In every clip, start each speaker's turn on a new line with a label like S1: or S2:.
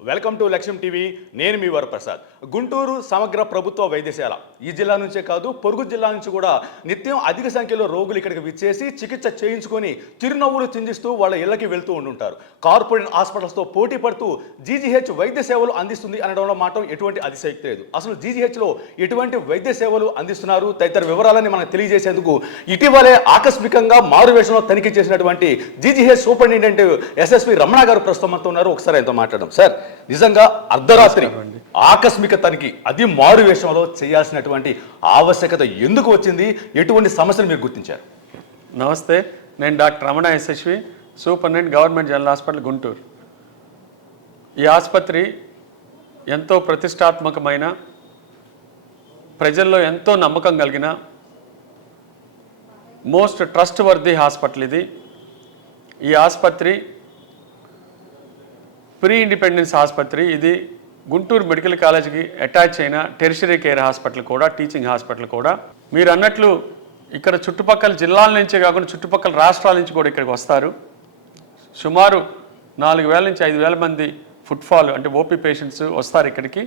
S1: Welcome to లక్ష్యం TV. నేను మీ వరప్రసాద్. గుంటూరు సమగ్ర ప్రభుత్వ వైద్యశాల. ఈ జిల్లా నుంచే కాదు పొరుగు జిల్లా నుంచి కూడా నిత్యం అధిక సంఖ్యలో రోగులు ఇక్కడికి విచ్చేసి చికిత్స చేయించుకొని చిరునవ్వులు చిందిస్తూ వాళ్ళ ఇళ్ళకి వెళ్తూ ఉంటుంటారు కార్పొరేట్ హాస్పిటల్స్తో పోటీ పడుతూ జీజీహెచ్ వైద్య సేవలు అందిస్తుంది అనడంలో మాత్రం ఎటువంటి అతిశయక్తి లేదు. అసలు జీజీహెచ్లో ఎటువంటి వైద్య సేవలు అందిస్తున్నారు? తదితర వివరాలని మనకు తెలియజేసేందుకు ఇటీవలే ఆకస్మికంగా మారువేషంలో తనిఖీ చేసినటువంటి జీజీహెచ్ సూపరింటెండెంట్ ఎస్ఎస్పి రమణ గారు ప్రస్తుతం ఉన్నారు. ఒకసారి ఆయనతో మాట్లాడడం సార్ నిజంగా అర్ధరాత్రి ఆకస్మిక తనిఖీ అది మారు వేషంలో చేయాల్సినటువంటి ఆవశ్యకత ఎందుకు వచ్చింది? ఎటువంటి సమస్యలు మీరు గుర్తించారు?
S2: నమస్తే నేను doctor Ramana Yashasvi superintendent government general hospital Guntur. ఈ ఆసుపత్రి ఎంతో ప్రతిష్టాత్మకమైన ప్రజల్లో ఎంతో నమ్మకం కలిగిన మోస్ట్ ట్రస్ట్ వర్ది హాస్పిటల్ ఇది. ఈ ఆసుపత్రి ప్రీ ఇండిపెండెన్స్ ఆసుపత్రి ఇది గుంటూరు మెడికల్ కాలేజీకి అటాచ్ అయిన టెరిషరీ కేర్ హాస్పిటల్ కూడా టీచింగ్ హాస్పిటల్ కూడా. మీరు అన్నట్లు ఇక్కడ చుట్టుపక్కల జిల్లాల నుంచే కాకుండా చుట్టుపక్కల రాష్ట్రాల నుంచి కూడా ఇక్కడికి వస్తారు. సుమారు నాలుగు వేల నుంచి ఐదు వేల మంది ఫుట్ఫాల్ అంటే ఓపీ పేషెంట్స్ వస్తారు ఇక్కడికి.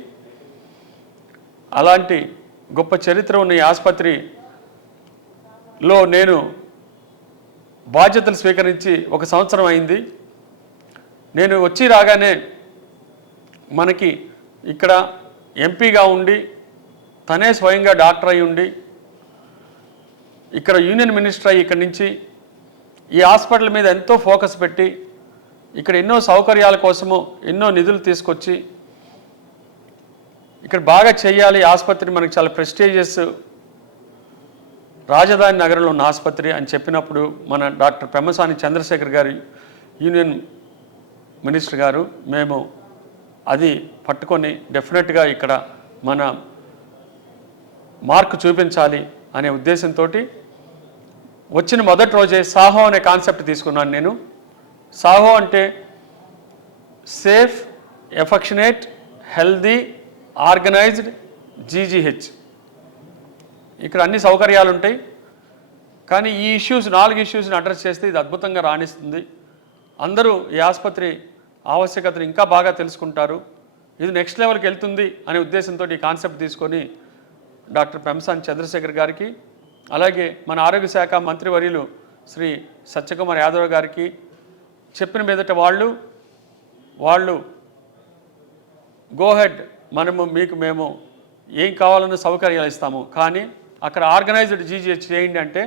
S2: అలాంటి గొప్ప చరిత్ర ఉన్న ఈ ఆసుపత్రిలో నేను బాధ్యతలు స్వీకరించి ఒక సంవత్సరం అయింది. నేను వచ్చి రాగానే మనకి ఇక్కడ ఎంపీగా ఉండి తనే స్వయంగా డాక్టర్ అయి ఉండి ఇక్కడ యూనియన్ మినిస్టర్ అయ్యి ఇక్కడి నుంచి ఈ హాస్పిటల్ మీద ఎంతో ఫోకస్ పెట్టి ఇక్కడ ఎన్నో సౌకర్యాల కోసము ఎన్నో నిధులు తీసుకొచ్చి ఇక్కడ బాగా చేయాలి. ఆసుపత్రి మనకి చాలా ప్రెస్టీజియస్. రాజధాని నగరంలో ఉన్న ఆసుపత్రి అని చెప్పినప్పుడు మన డాక్టర్ పెమ్మసాని చంద్రశేఖర్ గారి యూనియన్ మినిస్టర్ గారు మేము అది పట్టుకొని డెఫినెట్గా ఇక్కడ మన మార్క్ చూపించాలి అనే ఉద్దేశంతో వచ్చిన మొదటి రోజే సాహో అనే కాన్సెప్ట్ తీసుకున్నాను నేను. సాహో అంటే safe affectionate healthy organised GGH. ఇక్కడ అన్ని సౌకర్యాలు ఉంటాయి కానీ ఈ ఇష్యూస్ నాలుగు ఇష్యూస్ని అడ్రస్ చేస్తే ఇది అద్భుతంగా రాణిస్తుంది. అందరూ ఈ ఆసుపత్రి ఆవశ్యకతను ఇంకా బాగా తెలుసుకుంటారు. ఇది నెక్స్ట్ లెవెల్కి వెళ్తుంది అనే ఉద్దేశంతో ఈ కాన్సెప్ట్ తీసుకొని డాక్టర్ పెంసాన్ చంద్రశేఖర్ గారికి అలాగే మన ఆరోగ్య శాఖ మంత్రివర్యులు శ్రీ సత్యకుమార్ యాదవ్ గారికి చెప్పిన మీదట వాళ్ళు వాళ్ళు గోహెడ్ మనము మీకు మేము ఏం కావాలన్న సౌకర్యాలు ఇస్తాము. కానీ అక్కడ ఆర్గనైజ్డ్ జీజీహెచ్ చేయండి అంటే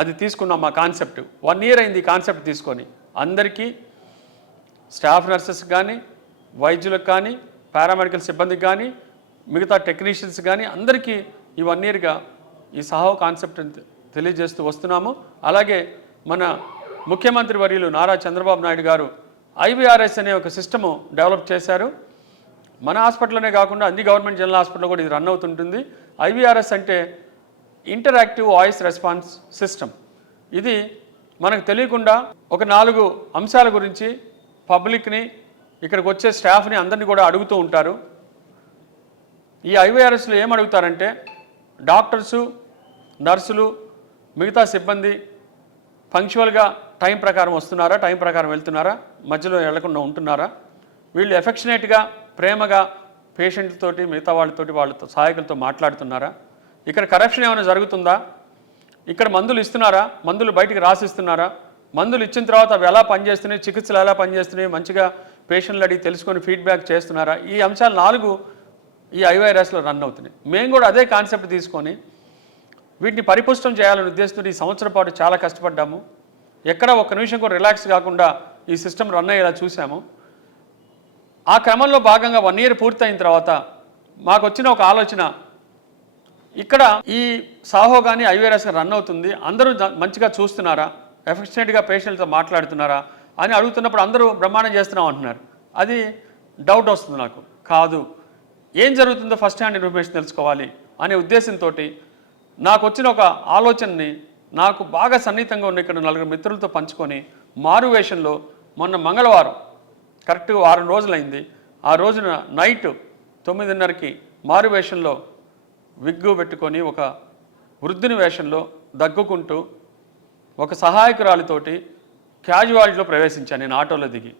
S2: అది తీసుకున్నాం మా కాన్సెప్ట్ వన్ ఇయర్ అయింది కాన్సెప్ట్ తీసుకొని. అందరికీ స్టాఫ్ నర్సెస్ కానీ వైద్యులకు కానీ పారామెడికల్ సిబ్బందికి కానీ మిగతా టెక్నీషియన్స్ కానీ అందరికీ ఈ ఈ సహా కాన్సెప్ట్ తెలియజేస్తూ వస్తున్నాము. అలాగే మన ముఖ్యమంత్రి వర్యులు నారా చంద్రబాబు నాయుడు గారు ఐవీఆర్ఎస్ అనే ఒక సిస్టము డెవలప్ చేశారు. మన హాస్పిటల్లోనే కాకుండా అన్ని గవర్నమెంట్ జనరల్ హాస్పిటల్లో కూడా ఇది రన్ అవుతుంటుంది. ఐవీఆర్ఎస్ అంటే ఇంటరాక్టివ్ వాయిస్ రెస్పాన్స్ సిస్టమ్. ఇది మనకు తెలియకుండా ఒక నాలుగు అంశాల గురించి పబ్లిక్ని ఇక్కడికి వచ్చే స్టాఫ్ని అందరినీ కూడా అడుగుతూ ఉంటారు. ఈ ఐవీఆర్ఎస్లో ఏం అడుగుతారంటే డాక్టర్సు నర్సులు మిగతా సిబ్బంది పంక్చువల్గా టైం ప్రకారం వస్తున్నారా టైం ప్రకారం వెళ్తున్నారా మధ్యలో వెళ్ళకుండా ఉంటున్నారా? వీళ్ళు ఎఫెక్షనేట్గా ప్రేమగా పేషెంట్లతోటి మిగతా వాళ్ళతోటి వాళ్ళతో సహాయకులతో మాట్లాడుతున్నారా? ఇక్కడ కరప్షన్ ఏమైనా జరుగుతుందా? ఇక్కడ మందులు ఇస్తున్నారా? మందులు బయటికి రాసిస్తున్నారా? మందులు ఇచ్చిన తర్వాత అవి ఎలా పనిచేస్తున్నాయి చికిత్సలు ఎలా పనిచేస్తున్నాయి మంచిగా పేషెంట్లు అడిగి తెలుసుకొని ఫీడ్బ్యాక్ చేస్తున్నారా? ఈ అంశాలు నాలుగు ఈ ఐవైరస్లో రన్ అవుతున్నాయి. మేము కూడా అదే కాన్సెప్ట్ తీసుకొని వీటిని పరిపుష్టం చేయాలనే ఉద్దేశంతో ఈ సంవత్సరం పాటు చాలా కష్టపడ్డాము. ఎక్కడ ఒక్క నిమిషం కూడా రిలాక్స్ కాకుండా ఈ సిస్టమ్ రన్ అయ్యేలా చూసాము ఆ క్రమంలో భాగంగా వన్ ఇయర్ పూర్తయిన తర్వాత మాకు వచ్చిన ఒక ఆలోచన ఇక్కడ ఈ సాహో కానీ ఐవీఆర్ఎస్ రన్ అవుతుంది అందరూ మంచిగా చూస్తున్నారా? ఎఫిషియెంట్గా పేషెంట్తో మాట్లాడుతున్నారా అని అడుగుతున్నప్పుడు అందరూ బ్రహ్మాండం చేస్తున్నాం అంటున్నారు. అది డౌట్ వస్తుంది నాకు. కాదు. ఏం జరుగుతుందో ఫస్ట్ హ్యాండ్ ఇన్ఫర్మేషన్ తెలుసుకోవాలి అనే ఉద్దేశంతో నాకు వచ్చిన ఒక ఆలోచనని నాకు బాగా సన్నిహితంగా ఉన్న ఇక్కడ నలుగురు మిత్రులతో పంచుకొని మారు వేషంలో మొన్న మంగళవారం కరెక్ట్ వారం రోజులైంది. ఆ రోజున నైట్ తొమ్మిదిన్నరకి మారు వేషంలో విగ్గు పెట్టుకొని ఒక వృద్ధుని వేషంలో దగ్గుకుంటూ ఒక సహాయకురాలితోటి క్యాజువాలిటీలో ప్రవేశించాను నేను ఆటోలో దిగి.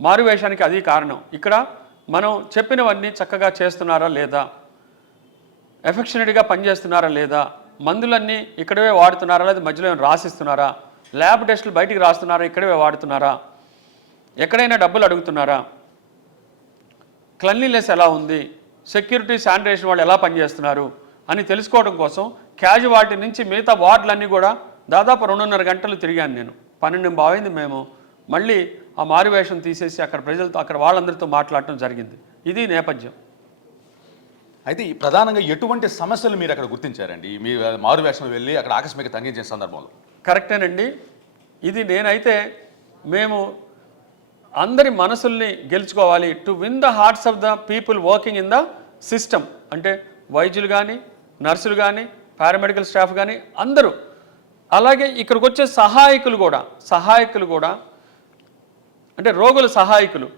S2: మారువేషానికి అది కారణం. ఇక్కడ మనం చెప్పినవన్నీ చక్కగా చేస్తున్నారా లేదా? ఎఫెక్షనేట్గా పనిచేస్తున్నారా లేదా? మందులన్నీ ఇక్కడవే వాడుతున్నారా లేదా? మధ్యలో రాసిస్తున్నారా? ల్యాబ్ టెస్టులు బయటికి రాస్తున్నారా? ఇక్కడవే వాడుతున్నారా? ఎక్కడైనా డబ్బులు అడుగుతున్నారా? క్లన్లీనెస్ ఎలా ఉంది? సెక్యూరిటీ శానిటేషన్ వాళ్ళు ఎలా పనిచేస్తున్నారు? అని తెలుసుకోవడం కోసం క్యాజువాలిటీ నుంచి మిగతా వార్డులన్నీ కూడా దాదాపు రెండున్నర గంటలు తిరిగాను నేను. పన్నెండు బావైంది మేము. మళ్ళీ ఆ మారువేషం తీసేసి అక్కడ ప్రజలతో అక్కడ వాళ్ళందరితో మాట్లాడటం జరిగింది. ఇది నేపథ్యం.
S1: అయితే ఈ ప్రధానంగా ఎటువంటి సమస్యలు మీరు అక్కడ గుర్తించారండి? మీ మారు వేషం వెళ్ళి అక్కడ ఆకస్మిక తగ్గించిన సందర్భంలో.
S2: కరెక్టేనండి. ఇది నేనైతే మేము అందరి మనసుల్ని గెలుచుకోవాలి. To win the hearts of the people working in the system. అంటే వైద్యులు కానీ నర్సులు కానీ పారామెడికల్ స్టాఫ్ కానీ అందరూ అలాగే ఇక్కడికి వచ్చే సహాయకులు కూడా సహాయకులు కూడా అంటే రోగుల సహాయకులు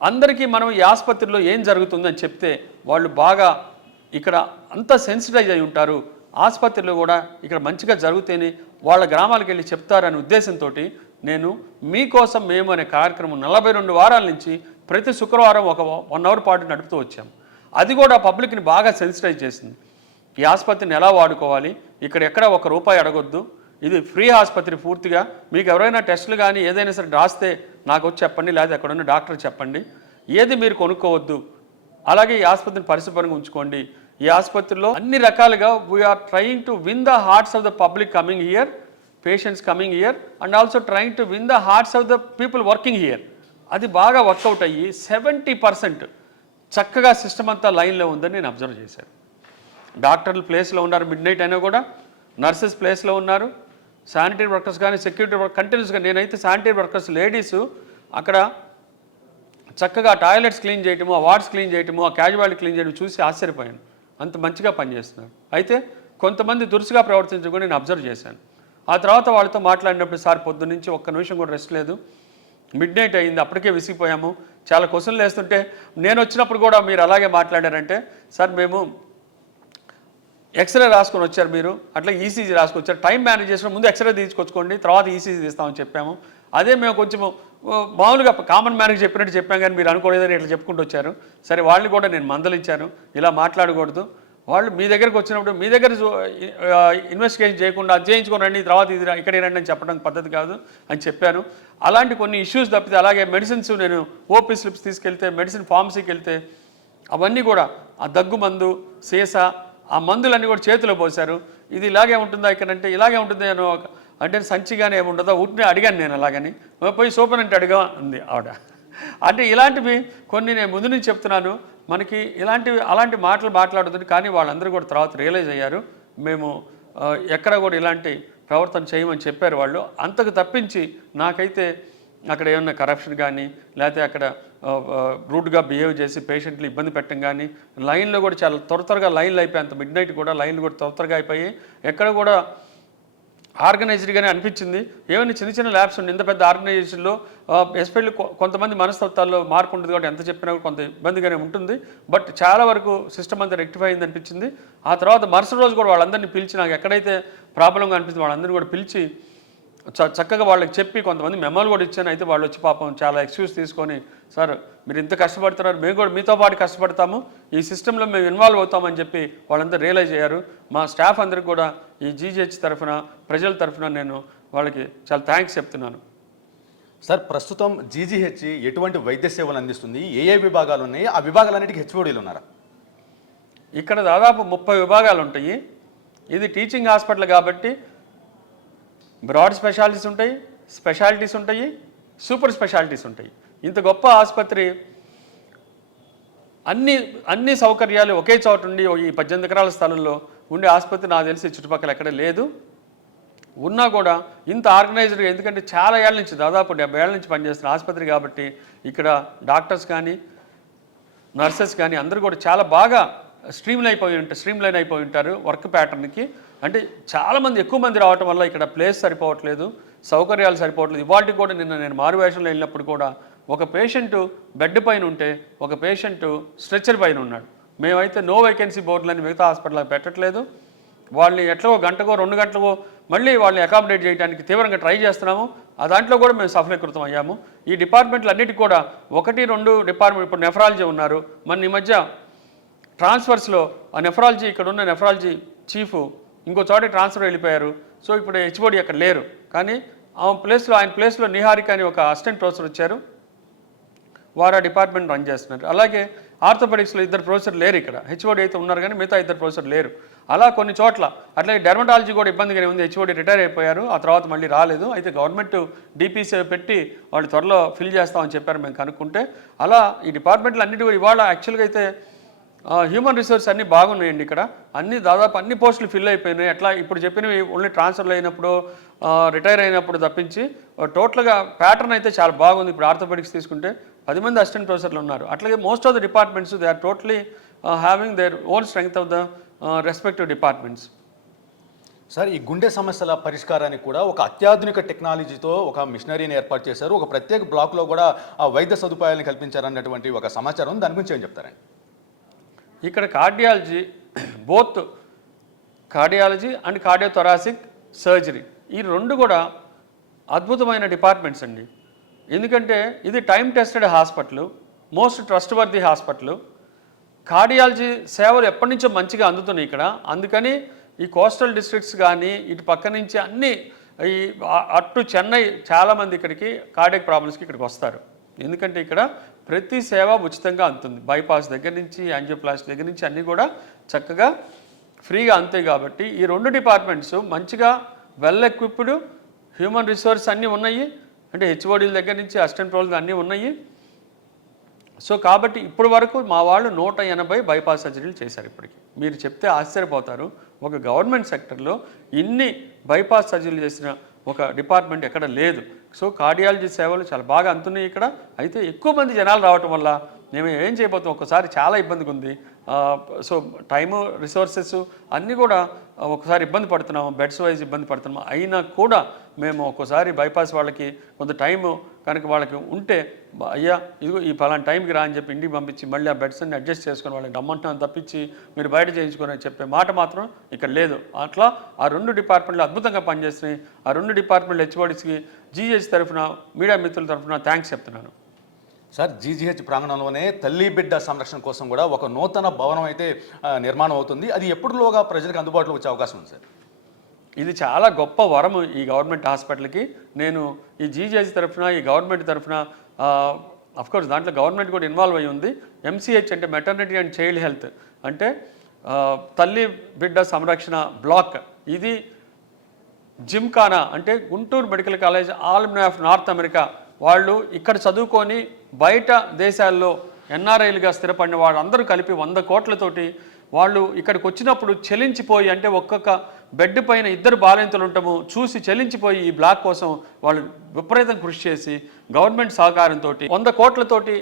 S2: అందరికీ మనం ఈ ఆసుపత్రిలో ఏం జరుగుతుందని చెప్తే వాళ్ళు బాగా ఇక్కడ అంత సెన్సిటైజ్ అయి ఉంటారు. ఆసుపత్రిలో కూడా ఇక్కడ మంచిగా జరుగుతేనే వాళ్ళ గ్రామాలకు వెళ్ళి చెప్తారనే ఉద్దేశంతో నేను మీకోసం మేము అనే కార్యక్రమం నలభై రెండు వారాల నుంచి ప్రతి శుక్రవారం ఒక వన్ అవర్ పాటు నడుపుతూ వచ్చాం. అది కూడా పబ్లిక్ని బాగా సెన్సిటైజ్ చేసింది. ఈ ఆసుపత్రిని ఎలా వాడుకోవాలి? ఇక్కడ ఎక్కడ ఒక రూపాయి అడగొద్దు. ఇది ఫ్రీ ఆసుపత్రి పూర్తిగా. మీకు ఎవరైనా టెస్టులు కానీ ఏదైనా సరే రాస్తే నాకు వచ్చి చెప్పండి లేదా అక్కడ ఉన్న డాక్టర్ చెప్పండి. ఏది మీరు కొనుక్కోవద్దు. అలాగే ఈ ఆసుపత్రిని పరిశుభ్రంగా ఉంచుకోండి. ఈ ఆసుపత్రిలో అన్ని రకాలుగా we're trying to win the hearts of the public coming here patients coming here and also trying to win the hearts of the people working here అది బాగా వర్కౌట్ అయ్యి సెవెంటీ పర్సెంట్ చక్కగా సిస్టమ్ అంతా లైన్లో ఉందని నేను అబ్జర్వ్ చేశాను. డాక్టర్లు ప్లేస్లో ఉన్నారు మిడ్ నైట్ అయినా కూడా నర్సెస్ ప్లేస్లో ఉన్నారు శానిటరీ వర్కర్స్ కానీ సెక్యూరిటీ వర్క్ కంటిన్యూస్గా నేనైతే శానిటరీ వర్కర్స్ లేడీస్ అక్కడ చక్కగా టాయిలెట్స్ క్లీన్ చేయటము ఆ వార్డ్స్ క్లీన్ చేయటము ఆ క్యాజువాలిటీ క్లీన్ చేయడం చూసి ఆశ్చర్యపోయాను. అంత మంచిగా పనిచేస్తున్నారు. అయితే కొంతమంది దురుసుగా ప్రవర్తించడం నేను అబ్జర్వ్ చేశాను. ఆ తర్వాత వాళ్ళతో మాట్లాడినప్పుడు సార్ పొద్దు నుంచి ఒక్క నిమిషం కూడా రెస్ట్ లేదు. మిడ్ నైట్ అయింది అప్పటికే విసిగిపోయాము. చాలా క్వశ్చన్లు వేస్తుంటే నేను వచ్చినప్పుడు కూడా మీరు అలాగే మాట్లాడారంటే సార్ మేము ఎక్స్రే రాసుకొని వచ్చారు మీరు. అట్లా ఈసీజీ రాసుకొని వచ్చారు టైం మేనేజ్ చేసిన ముందు ఎక్స్రే తీసుకొచ్చుకోండి. తర్వాత ఈసీజీ తీస్తామని చెప్పాము. అదే మేము కొంచెం మామూలుగా కామన్ మ్యాన్కి చెప్పినట్టు చెప్పాం కానీ మీరు అనుకోలేదని ఇట్లా చెప్పుకుంటూ వచ్చారు. సరే వాళ్ళని కూడా నేను మందలించాను. ఇలా మాట్లాడకూడదు. వాళ్ళు మీ దగ్గరకు వచ్చినప్పుడు మీ దగ్గర ఇన్వెస్టిగేషన్ చేయకుండా అది చేయించుకొని రండి తర్వాత ఇది ఇక్కడ రండి అని చెప్పడం పద్ధతి కాదు అని చెప్పాను. అలాంటి కొన్ని ఇష్యూస్ తప్పితే అలాగే మెడిసిన్స్ నేను ఓపీ స్లిప్స్ తీసుకెళ్తే మెడిసిన్ ఫార్మసీకి వెళ్తే అవన్నీ కూడా ఆ దగ్గు మందు సీసా ఆ మందులన్నీ కూడా చేతిలో పోశారు. ఇది ఇలాగే ఉంటుందా ఇక్కడంటే ఇలాగే ఉంటుంది అని ఒక అంటే సంచిగానే ఏముంటుందో ఉట్టినే అడిగాను నేను అలాగని. పోయి సూపర్ అంటే అడిగా అంది ఆవిడ. అంటే ఇలాంటివి కొన్ని నేను ముందు నుంచి చెప్తున్నాను. మనకి ఇలాంటివి అలాంటి మాటలు మాట్లాడుతుంది కానీ వాళ్ళందరూ కూడా తర్వాత రియలైజ్ అయ్యారు. మేము ఎక్కడ కూడా ఇలాంటి ప్రవర్తన చేయమని చెప్పారు వాళ్ళు. అంతకు తప్పించి నాకైతే అక్కడ ఏమన్నా కరప్షన్ కానీ లేకపోతే అక్కడ రూట్గా బిహేవ్ చేసి పేషెంట్లు ఇబ్బంది పెట్టడం కానీ లైన్లో కూడా చాలా త్వర త్వరగా లైన్లు అయిపోయి అంత మిడ్ నైట్ కూడా లైన్లు కూడా త్వర త్వరగా అయిపోయి ఎక్కడ కూడా ఆర్గనైజ్డ్గానే అనిపించింది. ఏమైనా చిన్న చిన్న ల్యాబ్స్ ఉండి ఇంత పెద్ద ఆర్గనైజేషన్లో ఎస్పెషల్లీ కొంతమంది మనస్తత్వాల్లో మార్పు ఉంటుంది కాబట్టి ఎంత చెప్పినా కూడా కొంత ఇబ్బందిగానే ఉంటుంది. బట్ చాలా వరకు సిస్టమ్ అంతా రెక్టిఫై అయింది అనిపించింది. ఆ తర్వాత మరుసటి రోజు కూడా వాళ్ళందరినీ పిలిచి నాకు ఎక్కడైతే ప్రాబ్లంగా అనిపించింది వాళ్ళందరినీ కూడా పిలిచి చక్కగా వాళ్ళకి చెప్పి కొంతమంది మెమోలు కూడా ఇచ్చాను. అయితే వాళ్ళు వచ్చి పాపం చాలా ఎక్స్క్యూజ్ తీసుకొని సార్ మీరు ఇంత కష్టపడుతున్నారు మేము కూడా మీతో పాటు కష్టపడతాము ఈ సిస్టంలో మేము ఇన్వాల్వ్ అవుతామని చెప్పి వాళ్ళందరూ రియలైజ్ అయ్యారు. మా స్టాఫ్ అందరికి కూడా ఈ జీజీహెచ్ తరఫున ప్రజల తరఫున నేను వాళ్ళకి చాలా థ్యాంక్స్ చెప్తున్నాను.
S1: సార్ ప్రస్తుతం జీజీహెచ్ ఎటువంటి వైద్య సేవలు అందిస్తుంది? ఏ ఏ విభాగాలు ఉన్నాయి? ఆ విభాగాలన్నిటికీ హెచ్ఓడీలు ఉన్నారా?
S2: ఇక్కడ దాదాపు ముప్పై విభాగాలు ఉంటాయి. ఇది టీచింగ్ హాస్పిటల్ కాబట్టి బ్రాడ్ స్పెషాలిటీస్ ఉంటాయి స్పెషాలిటీస్ ఉంటాయి సూపర్ స్పెషాలిటీస్ ఉంటాయి. ఇంత గొప్ప ఆసుపత్రి అన్ని అన్ని సౌకర్యాలు ఒకే చోట ఉండి ఈ పద్దెనిమిది ఎకరాల స్థలంలో ఉండే ఆసుపత్రి నాకు తెలిసి చుట్టుపక్కల ఎక్కడ లేదు. ఉన్నా కూడా ఇంత ఆర్గనైజ్డ్గా ఎందుకంటే చాలా ఏళ్ళ నుంచి దాదాపు డెబ్బై ఏళ్ళ నుంచి పనిచేస్తున్న ఆసుపత్రి కాబట్టి ఇక్కడ డాక్టర్స్ కానీ నర్సెస్ కానీ అందరూ కూడా చాలా బాగా స్ట్రీమ్ అయిపోయి ఉంటారు స్ట్రీమ్ లైన్ అయిపోయి ఉంటారు వర్క్ ప్యాటర్న్కి. అంటే చాలామంది ఎక్కువ మంది రావటం వల్ల ఇక్కడ ప్లేస్ సరిపోవట్లేదు సౌకర్యాలు సరిపోవట్లేదు. ఇవాటికి కూడా నిన్న నేను మారువేషంలో వెళ్ళినప్పుడు కూడా ఒక పేషెంట్ బెడ్ పైన ఉంటే ఒక పేషెంట్ స్ట్రెచ్చర్ పైన ఉన్నాడు. మేమైతే నో వేకెన్సీ బోర్డులని మిగతా హాస్పిటల్కి పెట్టట్లేదు. వాళ్ళని ఎట్లో గంటకో రెండు గంటలకో మళ్ళీ వాళ్ళని అకామిడేట్ చేయడానికి తీవ్రంగా ట్రై చేస్తున్నాము. ఆ దాంట్లో కూడా మేము సఫలీకృతం అయ్యాము. ఈ డిపార్ట్మెంట్లు అన్నిటికీ కూడా ఒకటి రెండు డిపార్ట్మెంట్ ఇప్పుడు నెఫ్రాలజీ ఉన్నారు. మన ఈ మధ్య ట్రాన్స్ఫర్స్లో ఆ నెఫ్రాలజీ ఇక్కడ ఉన్న నెఫ్రాలజీ చీఫ్ ఇంకో చోట ట్రాన్స్ఫర్ వెళ్ళిపోయారు. సో ఇప్పుడు హెచ్ఓడి అక్కడ లేరు. కానీ ఆ ప్లేస్లో ఆయన ప్లేస్లో నిహారిక అని ఒక అసిస్టెంట్ ప్రొఫెసర్ వచ్చారు. వారు ఆ డిపార్ట్మెంట్ రన్ చేస్తున్నారు. అలాగే ఆర్థోపెడిక్స్లో ఇద్దరు ప్రొఫెసర్ లేరు ఇక్కడ. హెచ్ఓడి అయితే ఉన్నారు కానీ మిగతా ఇద్దరు ప్రొఫెసర్ లేరు. అలా కొన్ని చోట్ల అట్లాగే డెర్మటాలజీ కూడా ఇబ్బందిగానే ఉంది. హెచ్ఓడి రిటైర్ అయిపోయారు. ఆ తర్వాత మళ్ళీ రాలేదు. అయితే గవర్నమెంట్ డీపీసీ పెట్టి వాళ్ళు త్వరలో ఫిల్ చేస్తామని చెప్పారు మేము కనుక్కుంటే. అలా ఈ డిపార్ట్మెంట్లు అన్నిటి కూడా ఇవాళ యాక్చువల్గా అయితే హ్యూమన్ రిసోర్స్ అన్నీ బాగున్నాయండి ఇక్కడ. అన్ని దాదాపు అన్ని పోస్టులు ఫిల్ అయిపోయినాయి. అట్లా ఇప్పుడు చెప్పినవి ఓన్లీ ట్రాన్స్ఫర్లు అయినప్పుడు రిటైర్ అయినప్పుడు తప్పించి టోటల్గా ప్యాటర్న్ అయితే చాలా బాగుంది. ఇప్పుడు ఆర్థోపెడిక్స్ తీసుకుంటే పది మంది అసిస్టెంట్ ప్రొఫెసర్లు ఉన్నారు. అట్లాగే most of the departments they are totally having their own strength of the respective departments
S1: sir ఈ గుండె సమస్యల పరిష్కారానికి కూడా ఒక అత్యాధునిక టెక్నాలజీతో ఒక మిషనరీని ఏర్పాటు చేశారు. ఒక ప్రత్యేక బ్లాక్లో కూడా ఆ వైద్య సదుపాయాలను కల్పించారన్నటువంటి ఒక సమాచారం దాని గురించి ఏం చెప్తారండి?
S2: ఇక్కడ cardiology both cardiology and cardiothoracic surgery. ఈ రెండు కూడా అద్భుతమైన డిపార్ట్మెంట్స్ అండి. ఎందుకంటే ఇది time tested hospital most trustworthy hospital. Cardiology సేవలు ఎప్పటి నుంచో మంచిగా అందుతున్నాయి ఇక్కడ. అందుకని ఈ కోస్టల్ డిస్ట్రిక్ట్స్ కానీ ఇటు పక్క నుంచి అన్ని ఈ అటు చెన్నై చాలామంది ఇక్కడికి కార్డియక్ ప్రాబ్లమ్స్కి ఇక్కడికి వస్తారు. ఎందుకంటే ఇక్కడ ప్రతి సేవ ఉచితంగా అందుతుంది. బైపాస్ దగ్గర నుంచి యాంజియోప్లాస్ట్ దగ్గర నుంచి అన్నీ కూడా చక్కగా ఫ్రీగా అంతాయి కాబట్టి ఈ రెండు డిపార్ట్మెంట్స్ మంచిగా వెల్ ఎక్విప్డ్ హ్యూమన్ రిసోర్స్ అన్నీ ఉన్నాయి. అంటే హెచ్ఓడీల దగ్గర నుంచి అసిస్టెంట్ ప్రొఫెసర్ అన్నీ ఉన్నాయి. సో కాబట్టి ఇప్పటి వరకు మా వాళ్ళు నూట ఎనభై బైపాస్ సర్జరీలు చేశారు ఇప్పటికి. మీరు చెప్తే ఆశ్చర్యపోతారు. ఒక గవర్నమెంట్ సెక్టర్లో ఇన్ని బైపాస్ సర్జరీలు చేసిన ఒక డిపార్ట్మెంట్ ఎక్కడ లేదు. సో కార్డియాలజీ సేవలు చాలా బాగా అందుతున్నాయి ఇక్కడ. అయితే ఎక్కువ మంది జనాలు రావటం వల్ల మేము ఏం చేయబోతాం ఒకసారి చాలా ఇబ్బందిగా ఉంది. సో టైము రిసోర్సెస్ అన్నీ కూడా ఒకసారి ఇబ్బంది పడుతున్నాము. బెడ్స్ వైజ్ ఇబ్బంది పడుతున్నాము. అయినా కూడా మేము ఒక్కోసారి బైపాస్ వాళ్ళకి కొంత టైము కనుక వాళ్ళకి ఉంటే అయ్యా ఇదిగో ఈ పలానా టైంకి రా అని చెప్పి ఇంటికి పంపించి మళ్ళీ ఆ బెడ్స్ అన్ని అడ్జస్ట్ చేసుకొని వాళ్ళకి రమ్మంటున్నాను తప్పించి మీరు బయట చేయించుకొని అని చెప్పే మాట మాత్రం ఇక్కడ లేదు. అట్లా ఆ రెండు డిపార్ట్మెంట్లు అద్భుతంగా పనిచేస్తున్నాయి. ఆ రెండు డిపార్ట్మెంట్లు హెచ్ఓడిస్కి జీహెచ్ తరఫున మీడియా మిత్రుల తరఫున థ్యాంక్స్ చెప్తున్నాను.
S1: సార్ జీజీహెచ్ ప్రాంగణంలోనే తల్లి బిడ్డ సంరక్షణ కోసం కూడా ఒక నూతన భవనం అయితే నిర్మాణం అవుతుంది. అది ఎప్పుడులోగా ప్రజలకు అందుబాటులో వచ్చే అవకాశం ఉంది సార్?
S2: ఇది చాలా గొప్ప వరం ఈ గవర్నమెంట్ హాస్పిటల్కి. నేను ఈ జీజీహెచ్ తరఫున ఈ గవర్నమెంట్ తరఫున అఫ్కోర్స్ దాంట్లో గవర్నమెంట్ కూడా ఇన్వాల్వ్ అయ్యి ఉంది. ఎంసీహెచ్ అంటే మెటర్నిటీ అండ్ చైల్డ్ హెల్త్ అంటే తల్లి బిడ్డ సంరక్షణ బ్లాక్. ఇది జిమ్ఖానా అంటే Guntur medical college all of North America. వాళ్ళు ఇక్కడ చదువుకొని బయట దేశాల్లో ఎన్ఆర్ఐలుగా స్థిరపడిన వాళ్ళు అందరూ కలిపి వంద కోట్లతోటి వాళ్ళు ఇక్కడికి వచ్చినప్పుడు చెలించిపోయి అంటే ఒక్కొక్క బెడ్ పైన ఇద్దరు బాలింతలు ఉండటము చూసి చెల్లించిపోయి ఈ బ్లాక్ కోసం వాళ్ళు విపరీతం కృషి చేసి గవర్నమెంట్ సహకారంతో వంద కోట్లతోటి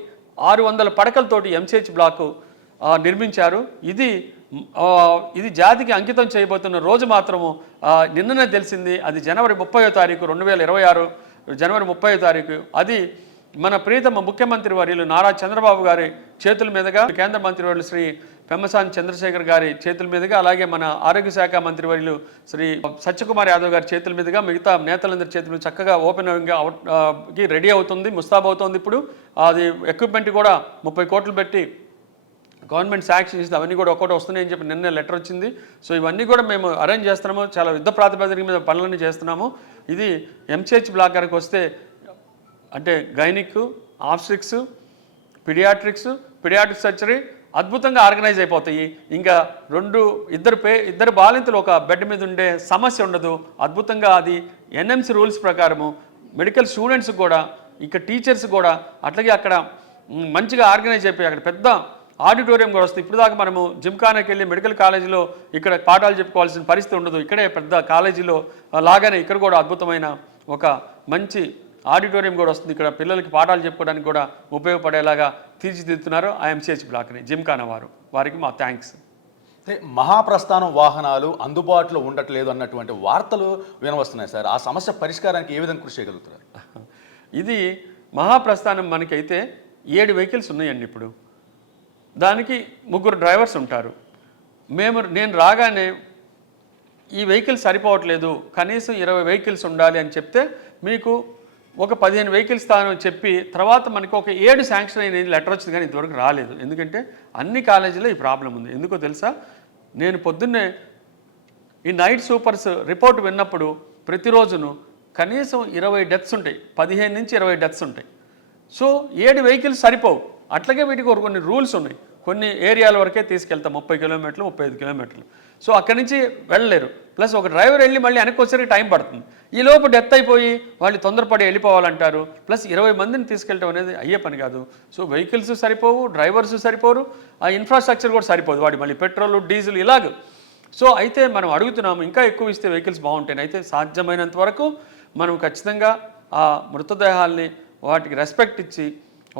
S2: ఆరు వందల పడకలతోటి ఎంసీహెచ్ బ్లాకు నిర్మించారు. ఇది ఇది జాతికి అంకితం చేయబోతున్న రోజు మాత్రము. నిన్ననే తెలిసింది అది జనవరి ముప్పై తారీఖు రెండు వేల ఇరవై ఆరు జనవరి ముప్పై తారీఖు. అది మన ప్రీతమ ముఖ్యమంత్రి వర్యులు నారా చంద్రబాబు గారి చేతుల మీదుగా కేంద్ర మంత్రి వర్యులు శ్రీ పెమ్మసాని చంద్రశేఖర్ గారి చేతుల మీదుగా అలాగే మన ఆరోగ్య శాఖ మంత్రి వర్యులు శ్రీ సత్యకుమార్ యాదవ్ గారి చేతుల మీదుగా మిగతా నేతలందరి చేతులు చక్కగా ఓపెన్గా కి రెడీ అవుతుంది ముస్తాబ్ అవుతుంది ఇప్పుడు. అది ఎక్విప్మెంట్ కూడా ముప్పై కోట్లు పెట్టి గవర్నమెంట్ శాంక్షన్ ఇస్తే అవన్నీ కూడా ఒక్కటి వస్తున్నాయని చెప్పి నిన్న లెటర్ వచ్చింది. సో ఇవన్నీ కూడా మేము అరేంజ్ చేస్తున్నాము చాలా యుద్ధ ప్రాతిపదిక మీద పనులన్నీ చేస్తున్నాము. ఇది ఎంసీహెచ్ బ్లాక్ గారికి వస్తే అంటే gynaec obstetrics paediatrics paediatric surgery అద్భుతంగా ఆర్గనైజ్ అయిపోతాయి. ఇంకా రెండు ఇద్దరు పే ఇద్దరు బాలింతలు ఒక బెడ్ మీద ఉండే సమస్య ఉండదు. అద్భుతంగా అది ఎన్ఎంసి రూల్స్ ప్రకారము. మెడికల్ స్టూడెంట్స్ కూడా ఇంకా టీచర్స్ కూడా అట్లాగే అక్కడ మంచిగా ఆర్గనైజ్ అయిపోయి అక్కడ పెద్ద ఆడిటోరియం కూడా వస్తుంది. ఇప్పుడు దాకా మనము జిమ్ఖానాకి వెళ్ళి మెడికల్ కాలేజీలో ఇక్కడ పాఠాలు చెప్పుకోవాల్సిన పరిస్థితి ఉండదు. ఇక్కడే పెద్ద కాలేజీలో లాగానే ఇక్కడ కూడా అద్భుతమైన ఒక మంచి ఆడిటోరియం కూడా వస్తుంది. ఇక్కడ పిల్లలకి పాఠాలు చెప్పుకోవడానికి కూడా ఉపయోగపడేలాగా తీర్చిదిద్దుతున్నారు ఐఎంసిహెచ్ బ్లాక్ని. జిమ్ఖానా వారు వారికి మా థ్యాంక్స్.
S1: అంటే మహాప్రస్థానం వాహనాలు అందుబాటులో ఉండట్లేదు అన్నటువంటి వార్తలు వినవస్తున్నాయి సార్. ఆ సమస్య పరిష్కారానికి ఏ విధంగా కృషి చేయగలుగుతారు
S2: ఇది మహాప్రస్థానం మనకైతే ఏడు వెహికల్స్ ఉన్నాయండి ఇప్పుడు. దానికి ముగ్గురు డ్రైవర్స్ ఉంటారు. మేము నేను రాగానే ఈ వెహికల్ సరిపోవట్లేదు. కనీసం ఇరవై వెహికల్స్ ఉండాలి అని చెప్తే మీకు ఒక పదిహేను వెహికల్స్ తాను చెప్పి తర్వాత మనకి ఒక ఏడు శాంక్షన్ అయిన లెటర్ వచ్చింది కానీ ఇంతవరకు రాలేదు. ఎందుకంటే అన్ని కాలేజీలో ఈ ప్రాబ్లం ఉంది. ఎందుకో తెలుసా? నేను పొద్దున్నే ఈ నైట్ సూపర్స్ రిపోర్ట్ విన్నప్పుడు ప్రతిరోజును కనీసం ఇరవై డెత్స్ ఉంటాయి. పదిహేను నుంచి ఇరవై డెత్స్ ఉంటాయి. సో ఏడు వెహికల్స్ సరిపోవు. అట్లాగే వీటికి ఒక కొన్ని రూల్స్ ఉన్నాయి. కొన్ని ఏరియాల వరకే తీసుకెళ్తాం. ముప్పై కిలోమీటర్లు ముప్పై ఐదు కిలోమీటర్లు. సో అక్కడి నుంచి వెళ్ళలేరు. ప్లస్ ఒక డ్రైవర్ వెళ్ళి మళ్ళీ వెనక్కి వచ్చేసరికి టైం పడుతుంది. ఈ లోపు డెత్ అయిపోయి వాళ్ళు తొందరపడి వెళ్ళిపోవాలంటారు. ప్లస్ ఇరవై మందిని తీసుకెళ్ళటం అనేది అయ్యే పని కాదు. సో వెహికల్స్ సరిపోవు డ్రైవర్స్ సరిపోరు ఆ ఇన్ఫ్రాస్ట్రక్చర్ కూడా సరిపోదు. వాడి మళ్ళీ పెట్రోల్ డీజిల్ ఇలాగ. సో అయితే మనం అడుగుతున్నాము ఇంకా ఎక్కువ ఇస్తే వెహికల్స్ బాగుంటాయి అయితే సాధ్యమైనంత వరకు మనం ఖచ్చితంగా ఆ మృతదేహాల్ని వాటికి రెస్పెక్ట్ ఇచ్చి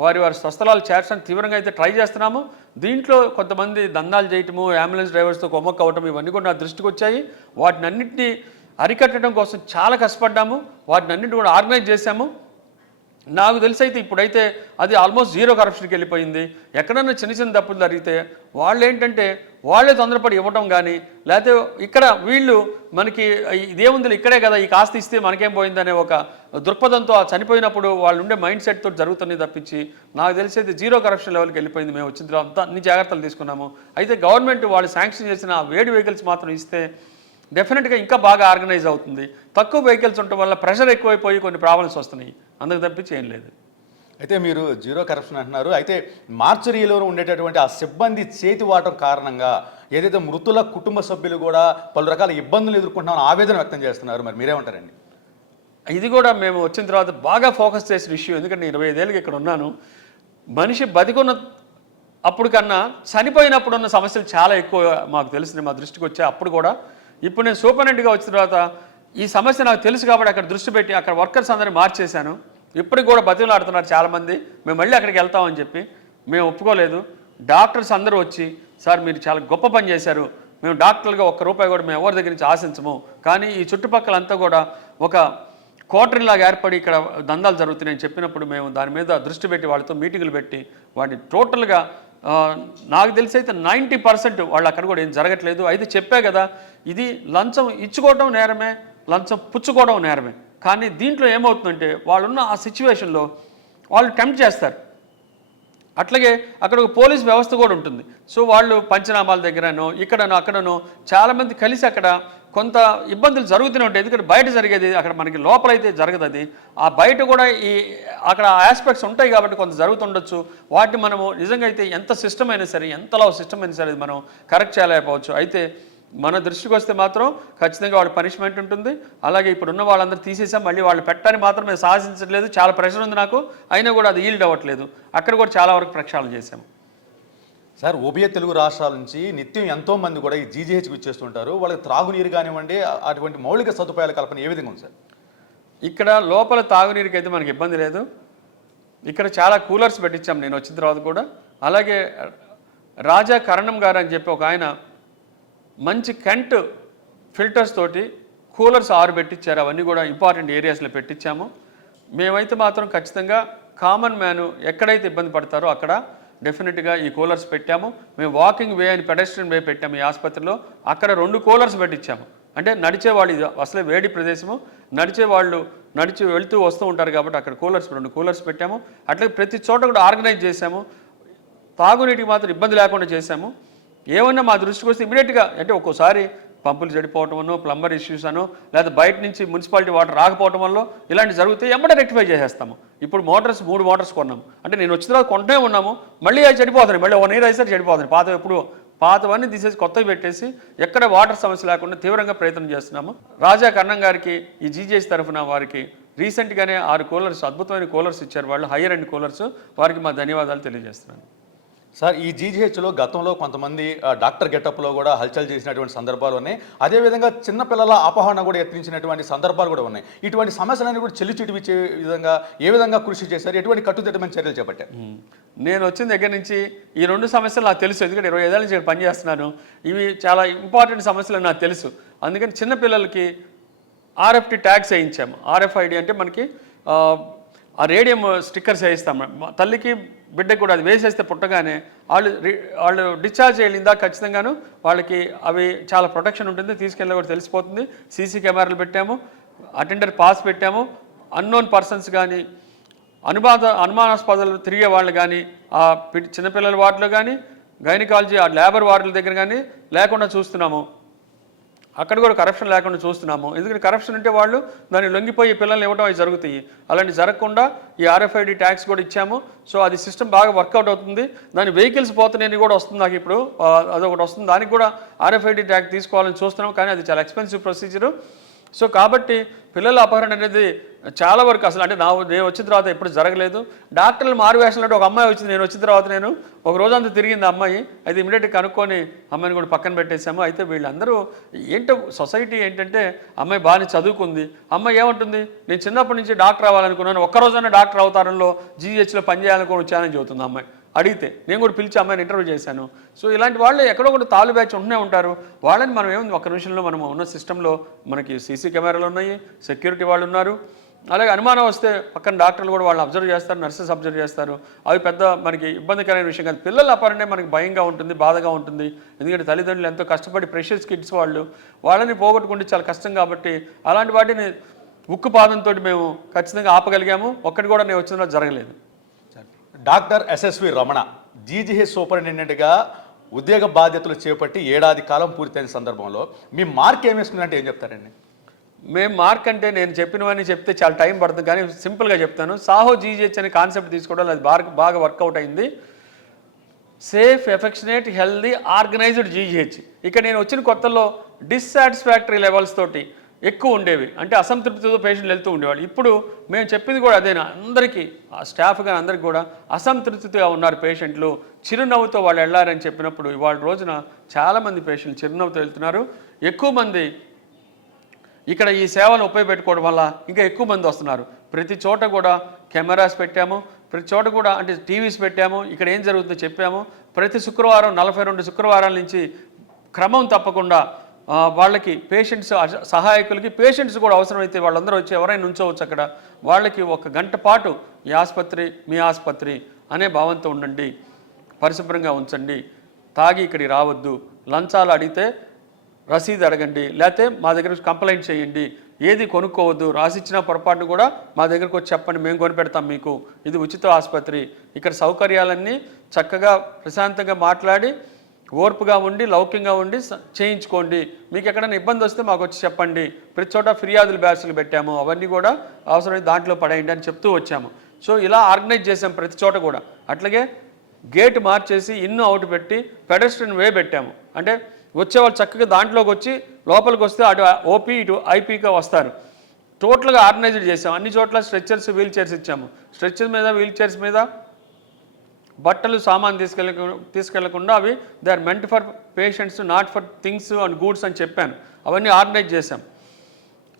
S2: వారి వారి స్వస్థలాలు చేర్చడానికి తీవ్రంగా అయితే ట్రై చేస్తున్నాము. దీంట్లో కొంతమంది దందాలు చేయటము అంబులెన్స్ డ్రైవర్స్తో కొమ్మక్క అవ్వటం ఇవన్నీ కూడా నా దృష్టికి వచ్చాయి. వాటిని అన్నింటినీ అరికట్టడం కోసం చాలా కష్టపడ్డాము. వాటిని అన్నింటి కూడా ఆర్గనైజ్ చేశాము. నాకు తెలిసి అయితే ఇప్పుడైతే అది ఆల్మోస్ట్ జీరో కరప్షన్కి వెళ్ళిపోయింది. ఎక్కడన్నా చిన్న చిన్న తప్పులు జరిగితే వాళ్ళు ఏంటంటే వాళ్ళే తొందరపడి ఇవ్వటం కానీ లేకపోతే ఇక్కడ వీళ్ళు మనకి ఇదేముంది ఇక్కడే కదా ఈ కాస్త ఇస్తే మనకేం పోయిందనే ఒక దృక్పథంతో ఆ చనిపోయినప్పుడు వాళ్ళు ఉండే మైండ్ సెట్తో జరుగుతుంది తప్పించి నాకు తెలిసి అయితే జీరో కరప్షన్ లెవెల్కి వెళ్ళిపోయింది మేము. వచ్చిన తర్వాత అన్ని జాగ్రత్తలు తీసుకున్నాము. అయితే గవర్నమెంట్ వాళ్ళు శాంక్షన్ చేసిన వేడి వెహికల్స్ మాత్రం ఇస్తే డెఫినెట్గా ఇంకా బాగా ఆర్గనైజ్ అవుతుంది. తక్కువ వెహికల్స్ ఉండటం వల్ల ప్రెషర్ ఎక్కువైపోయి కొన్ని ప్రాబ్లమ్స్ వస్తున్నాయి. అందుకు తప్పించి ఏం లేదు.
S1: అయితే మీరు జీరో కరప్షన్ అంటున్నారు. అయితే మార్చరీలో ఉండేటటువంటి ఆ సిబ్బంది చేతి వాటం కారణంగా ఏదైతే మృతుల కుటుంబ సభ్యులు కూడా పలు రకాల ఇబ్బందులు ఎదుర్కొంటున్నామని ఆవేదన వ్యక్తం చేస్తున్నారు. మరి మీరేమంటారండి?
S2: ఇది కూడా మేము వచ్చిన తర్వాత బాగా ఫోకస్ చేసిన ఇష్యూ ఎందుకంటే నేను ఇరవై ఐదేళ్ళకి ఇక్కడ ఉన్నాను. మనిషి బతికున్న అప్పుడు కన్నా చనిపోయినప్పుడు ఉన్న సమస్యలు చాలా ఎక్కువ మాకు తెలిసింది మా దృష్టికి వచ్చాయి అప్పుడు కూడా. ఇప్పుడు నేను సూపరింటెండెంట్గా వచ్చిన తర్వాత ఈ సమస్య నాకు తెలుసు కాబట్టి అక్కడ దృష్టి పెట్టి అక్కడ వర్కర్స్ అందరినీ మార్చేశాను. ఇప్పటికి కూడా బతిలాడుతున్నారు చాలామంది. మేము మళ్ళీ అక్కడికి వెళ్తామని చెప్పి మేము ఒప్పుకోలేదు. డాక్టర్స్ అందరూ వచ్చి సార్ మీరు చాలా గొప్ప పని చేశారు. మేము డాక్టర్లుగా ఒక్క రూపాయి కూడా మేము ఎవరి దగ్గర నుంచి ఆశించము. కానీ ఈ చుట్టుపక్కలంతా కూడా ఒక కోటరీలాగా ఏర్పడి ఇక్కడ దందాలు జరుగుతున్నాయని చెప్పినప్పుడు మేము దాని మీద దృష్టి పెట్టి వాళ్ళతో మీటింగులు పెట్టి వాటిని టోటల్గా నాకు తెలిసి అయితే నైంటీ పర్సెంట్ వాళ్ళు అక్కడ కూడా ఏం జరగట్లేదు. అయితే చెప్పే కదా ఇది లంచం ఇచ్చుకోవడం నేరమే లంచం పుచ్చుకోవడం నేరమే. కానీ దీంట్లో ఏమవుతుందంటే వాళ్ళున్న ఆ సిచ్యువేషన్లో వాళ్ళు టెంప్ట్ చేస్తారు. అట్లాగే అక్కడ ఒక పోలీస్ వ్యవస్థ కూడా ఉంటుంది. సో వాళ్ళు పంచనామాల దగ్గరనో ఇక్కడనో అక్కడనో చాలామంది కలిసి అక్కడ కొంత ఇబ్బందులు జరుగుతూనే ఉంటాయి. ఎందుకంటే బయట జరిగేది అక్కడ మనకి లోపలైతే జరగదు అది ఆ బయట కూడా ఈ అక్కడ ఆస్పెక్ట్స్ ఉంటాయి కాబట్టి కొంత జరుగుతుండొచ్చు. వాటిని మనము నిజంగా అయితే ఎంత సిస్టమ్ అయినా సరే ఎంతలో సిస్టమ్ అయినా సరే అది మనం కరెక్ట్ చేయలేకపోవచ్చు. అయితే మన దృష్టికి వస్తే మాత్రం ఖచ్చితంగా వాళ్ళ పనిష్మెంట్ ఉంటుంది. అలాగే ఇప్పుడున్న వాళ్ళందరూ తీసేసాం మళ్ళీ వాళ్ళు పెట్టని మాత్రం మేము సాధించట్లేదు. చాలా ప్రెషర్ ఉంది నాకు. అయినా కూడా అది ఈల్డ్ అవ్వట్లేదు. అక్కడ కూడా చాలా వరకు ప్రక్షాళన చేశాము.
S1: సార్ ఉభయ తెలుగు రాష్ట్రాల నుంచి నిత్యం ఎంతో మంది కూడా ఈ జీజీహెచ్కి వచ్చేస్తుంటారు. వాళ్ళకి త్రాగునీరు కానివ్వండి అటువంటి మౌలిక సదుపాయాల కల్పన ఏ విధంగా ఉంది సార్?
S2: ఇక్కడ లోపల తాగునీరుకి అయితే మనకి ఇబ్బంది లేదు. ఇక్కడ చాలా కూలర్స్ పెట్టించాం నేను వచ్చిన తర్వాత కూడా. అలాగే రాజా కరణం గారు అని చెప్పి ఒక ఆయన మంచి కంట్ ఫిల్టర్స్ తోటి కూలర్స్ ఆరు పెట్టించారు. అవన్నీ కూడా ఇంపార్టెంట్ ఏరియాస్లో పెట్టించాము. మేమైతే మాత్రం ఖచ్చితంగా కామన్ మ్యాన్ ఎక్కడైతే ఇబ్బంది పడతారో అక్కడ డెఫినెట్గా ఈ కూలర్స్ పెట్టాము. మేము వాకింగ్ వే అని పెడస్ట్రియన్ వే పెట్టాము ఈ ఆసుపత్రిలో. అక్కడ రెండు కూలర్స్ పెట్టించాము అంటే నడిచే వాళ్ళు ఇది అసలే వేడి ప్రదేశము. నడిచే వాళ్ళు నడిచి వెళ్తూ వస్తూ ఉంటారు కాబట్టి అక్కడ కూలర్స్ రెండు కూలర్స్ పెట్టాము. అట్లే ప్రతి చోట కూడా ఆర్గనైజ్ చేశాము. తాగునీటికి మాత్రం ఇబ్బంది లేకుండా చేశాము. ఏమన్నా మా దృష్టికి వస్తే ఇమీడియట్గా అంటే ఒక్కోసారి పంపులు చెడిపోవటం అనో ప్లంబర్ ఇష్యూస్ అనో లేదా బయట నుంచి మున్సిపాలిటీ వాటర్ రాకపోవటం వల్ల ఇలాంటి జరిగితే ఎమ్మటే రెక్టిఫై చేసేస్తాము. ఇప్పుడు మోటార్స్ మూడు మోటార్స్ కొన్నాము అంటే నేను వచ్చిన తర్వాత కొంటనే ఉన్నాము. మళ్ళీ అవి చెడిపోతున్నాయి. మళ్ళీ వన్ ఇయర్ అయితే చెడిపోతుంది పాత ఎప్పుడు పాతవన్నీ తీసేసి కొత్తవి పెట్టేసి ఎక్కడ వాటర్ సమస్య లేకుండా తీవ్రంగా ప్రయత్నం చేస్తున్నాము. రాజా కన్నం గారికి ఈ జీజేసి తరఫున వారికి రీసెంట్గానే ఆరు కూలర్స్ అద్భుతమైన కూలర్స్ ఇచ్చారు వాళ్ళు. Haier and coolers. వారికి మా ధన్యవాదాలు తెలియజేస్తున్నాను.
S1: సార్ ఈ జీజీహెచ్లో గతంలో కొంతమంది ఆ, డాక్టర్ గెటప్లో కూడా హల్చల్ చేసినటువంటి సందర్భాలు ఉన్నాయి. అదేవిధంగా చిన్నపిల్లల అపహరణ కూడా యత్నించినటువంటి సందర్భాలు కూడా ఉన్నాయి. ఇటువంటి సమస్యలన్నీ కూడా చెల్లి చిటివిచ్చే విధంగా ఏ విధంగా కృషి చేశారు? ఎటువంటి కట్టుదిట్టమైన చర్యలు చేపట్టారు?
S2: నేను వచ్చిన దగ్గర నుంచి ఈ రెండు సమస్యలు నాకు తెలుసు. ఎందుకంటే ఇరవై ఐదేళ్ళ నుంచి పనిచేస్తున్నాను ఇవి చాలా ఇంపార్టెంట్ సమస్యలు నాకు తెలుసు. అందుకని చిన్నపిల్లలకి ఆర్ఎఫ్టి ట్యాగ్స్ వేయించాము. ఆర్ఎఫ్ఐడి అంటే మనకి ఆ, రేడియం స్టిక్కర్స్ వేయిస్తాం తల్లికి బిడ్డకు కూడా అది వేసేస్తే పుట్టగానే వాళ్ళు రి- వాళ్ళు డిశ్చార్జ్ వెళ్ళిందా ఖచ్చితంగాను. వాళ్ళకి అవి చాలా ప్రొటెక్షన్ ఉంటుంది. తీసుకెళ్ళి కూడా తెలిసిపోతుంది. సీసీ కెమెరాలు పెట్టాము. అటెండర్ పాస్ పెట్టాము. అన్నోన్ పర్సన్స్ కానీ అనుబాధ అనుమానాస్పదాలు తిరిగే వాళ్ళు కానీ ఆ చిన్నపిల్లల వార్డులో కానీ గైనకాలజీ ఆ లేబర్ వార్డుల దగ్గర కానీ లేకుండా చూస్తున్నాము. అక్కడ కూడా కరప్షన్ లేకుండా చూస్తున్నాము. ఎందుకంటే కరప్షన్ ఉంటే వాళ్ళు దాన్ని లొంగిపోయి పిల్లల్ని ఇవ్వడం అవి జరుగుతాయి. అలాంటి జరగకుండా ఈ ఆర్ఎఫ్ఐడి ట్యాక్స్ కూడా ఇచ్చాము. సో అది సిస్టమ్ బాగా వర్కౌట్ అవుతుంది. దాని వెహికల్స్ పోతున్నాయని కూడా వస్తుంది నాకు ఇప్పుడు. అదొకటి వస్తుంది. దానికి కూడా ఆర్ఎఫ్ఐడి ట్యాక్స్ తీసుకోవాలని చూస్తున్నాం కానీ అది చాలా ఎక్స్పెన్సివ్ ప్రొసీజరు సో కాబట్టి పిల్లల అపహరణ అనేది చాలా వరకు అసలు అంటే నా నేను వచ్చిన తర్వాత ఎప్పుడు జరగలేదు. డాక్టర్లు మారు వేషంలో ఒక అమ్మాయి వచ్చింది నేను వచ్చిన తర్వాత నేను ఒక రోజంతా తిరిగింది ఆ అమ్మాయి. అది ఇమీడియట్గా కనుక్కొని అమ్మాయిని కూడా పక్కన పెట్టేశాము. అయితే వీళ్ళందరూ ఏంటో సొసైటీ ఏంటంటే అమ్మాయి బాగానే చదువుకుంది. అమ్మాయి ఏమంటుంది? నేను చిన్నప్పటి నుంచి డాక్టర్ అవ్వాలనుకున్నాను. ఒక్కరోజైనా డాక్టర్ అవతారంలో జీహెచ్లో పనిచేయాలనుకుని వచ్చానని చెబుతుంది ఆ అమ్మాయి. అడిగితే నేను కూడా పిలిచి అమ్మాయిని ఇంటర్వ్యూ చేశాను. సో ఇలాంటి వాళ్ళు ఎక్కడో ఒకటి తాలు బ్యాచ్ ఉంటూనే ఉంటారు. వాళ్ళని మనం ఏముంది ఒక్క నిమిషంలో మనం ఉన్న సిస్టంలో మనకి సీసీ కెమెరాలు ఉన్నాయి సెక్యూరిటీ వాళ్ళు ఉన్నారు. అలాగే అనుమానం వస్తే పక్కన డాక్టర్లు కూడా వాళ్ళు అబ్జర్వ్ చేస్తారు నర్సెస్ అబ్జర్వ్ చేస్తారు. అవి పెద్ద మనకి ఇబ్బందికరమైన విషయం కాదు. పిల్లలు అపారంటే మనకి భయంగా ఉంటుంది బాధగా ఉంటుంది. ఎందుకంటే తల్లిదండ్రులు ఎంతో కష్టపడి ప్రెషర్స్ కిడ్స్ వాళ్ళు. వాళ్ళని పోగొట్టుకుంటే చాలా కష్టం కాబట్టి అలాంటి వాటిని ఉక్కు పాదంతో మేము ఖచ్చితంగా ఆపగలిగాము. ఒక్కటి కూడా నేను వచ్చిన జరగలేదు.
S1: డాక్టర్ ఎస్ఎస్వి రమణ జీజీహెచ్ సూపరింటెండెంట్గా ఉద్యోగ బాధ్యతలు చేపట్టి ఏడాది కాలం పూర్తయిన సందర్భంలో మీ మార్క్ ఏం వేసుకున్నారంటే ఏం చెప్తారండి?
S2: మేము మార్క్ అంటే నేను చెప్పినవన్నీ చెప్తే చాలా టైం పడుతుంది కానీ సింపుల్గా చెప్తాను. సాహో జీజీహెచ్ అనే కాన్సెప్ట్ తీసుకోవడం అది బాగా బాగా వర్కౌట్ అయింది. Safe affectionate healthy organised GGH. ఇక నేను వచ్చిన కొత్తలో డిస్సాటిస్ఫాక్టరీ లెవెల్స్ తోటి ఎక్కువ ఉండేవి. అంటే అసంతృప్తితో పేషెంట్లు వెళ్తూ ఉండేవాళ్ళు. ఇప్పుడు మేము చెప్పింది కూడా అదేనా? అందరికీ ఆ స్టాఫ్ కానీ అందరికీ కూడా అసంతృప్తితో ఉన్నారు పేషెంట్లు చిరునవ్వుతో వాళ్ళు వెళ్ళారని చెప్పినప్పుడు ఇవాళ రోజున చాలామంది పేషెంట్లు చిరునవ్వుతో వెళ్తున్నారు. ఎక్కువ మంది ఇక్కడ ఈ సేవలను ఉపయోగపెట్టుకోవడం వల్ల ఇంకా ఎక్కువ మంది వస్తున్నారు. ప్రతి చోట కూడా కెమెరాస్ పెట్టాము. ప్రతి చోట కూడా అంటే టీవీస్ పెట్టాము. ఇక్కడ ఏం జరుగుతుందో చెప్పాము. ప్రతి శుక్రవారం నలభై రెండు శుక్రవారాల నుంచి క్రమం తప్పకుండా వాళ్ళకి పేషెంట్స్ సహాయకులకి పేషెంట్స్ కూడా అవసరమైతే వాళ్ళందరూ వచ్చి ఎవరైనా ఉంచవచ్చు అక్కడ వాళ్ళకి ఒక గంట పాటు ఈ ఆసుపత్రి మీ ఆసుపత్రి అనే భావంతో ఉండండి పరిశుభ్రంగా ఉంచండి తాగి ఇక్కడికి రావద్దు లంచాలు అడిగితే రసీదు అడగండి లేకపోతే మా దగ్గర కంప్లైంట్ చేయండి ఏది కొనుక్కోవద్దు రాసిచ్చిన పొరపాటును కూడా మా దగ్గరకు వచ్చి చెప్పండి మేము కొనిపెడతాం మీకు ఇది ఉచిత ఆసుపత్రి ఇక్కడ సౌకర్యాలన్నీ చక్కగా ప్రశాంతంగా మాట్లాడి ఓర్పుగా ఉండి లౌక్యంగా ఉండి చేయించుకోండి. మీకు ఎక్కడైనా ఇబ్బంది వస్తే మాకు వచ్చి చెప్పండి. ప్రతి చోట ఫిర్యాదులు బ్యాచ్లు పెట్టాము. అవన్నీ కూడా అవసరమైతే దాంట్లో పడేయండి అని చెప్తూ వచ్చాము. సో ఇలా ఆర్గనైజ్ చేసాం ప్రతి చోట కూడా. అట్లాగే గేట్ మార్చేసి ఇన్ అవుట్ పెట్టి పెడస్ట్రియన్ వే పెట్టాము. అంటే వచ్చేవాళ్ళు చక్కగా దాంట్లోకి వచ్చి లోపలికి వస్తే అటు ఓపీ ఇటు ఐపీగా వస్తారు. టోటల్గా ఆర్గనైజ్డ్ చేసాం అన్ని చోట్ల స్ట్రెచ్చర్స్ వీల్ చైర్స్ ఇచ్చాము. స్ట్రెచ్చర్ మీద వీల్ చైర్స్ మీద బట్టలు సామాన్ తీసుకెళ్ళ తీసుకెళ్ళకుండా అవి they are meant for patients not for things and goods అని చెప్పాను. అవన్నీ ఆర్గనైజ్ చేశాం.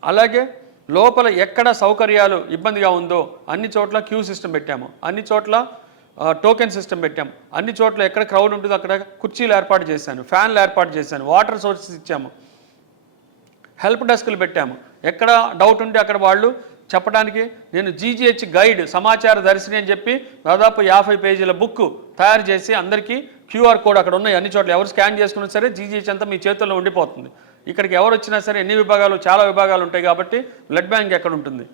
S2: అలాగే లోపల ఎక్కడ సౌకర్యాలు ఇబ్బందిగా ఉందో అన్ని చోట్ల క్యూ సిస్టమ్ పెట్టాము. అన్ని చోట్ల టోకెన్ సిస్టమ్ పెట్టాం. అన్ని చోట్ల ఎక్కడ క్రౌడ్ ఉంటుందో అక్కడ కుర్చీలు ఏర్పాటు చేశాను. ఫ్యాన్లు ఏర్పాటు చేశాను. వాటర్ సోర్సెస్ ఇచ్చాము. హెల్ప్ డెస్క్లు పెట్టాము. ఎక్కడ డౌట్ ఉంటే అక్కడ వాళ్ళు చెప్పడానికి నేను జీజీహెచ్ గైడ్ సమాచార దర్శిని అని చెప్పి దాదాపు యాభై పేజీల బుక్ తయారు చేసి అందరికీ క్యూఆర్ కోడ్ అక్కడ ఉన్నాయి. అన్ని చోట్ల ఎవరు స్కాన్ చేసుకున్నా సరే జీజీహెచ్ అంతా మీ చేతుల్లో ఉండిపోతుంది. ఇక్కడికి ఎవరు వచ్చినా సరే ఎన్ని విభాగాలు చాలా విభాగాలు ఉంటాయి కాబట్టి బ్లడ్ బ్యాంక్ ఎక్కడ ఉంటుంది?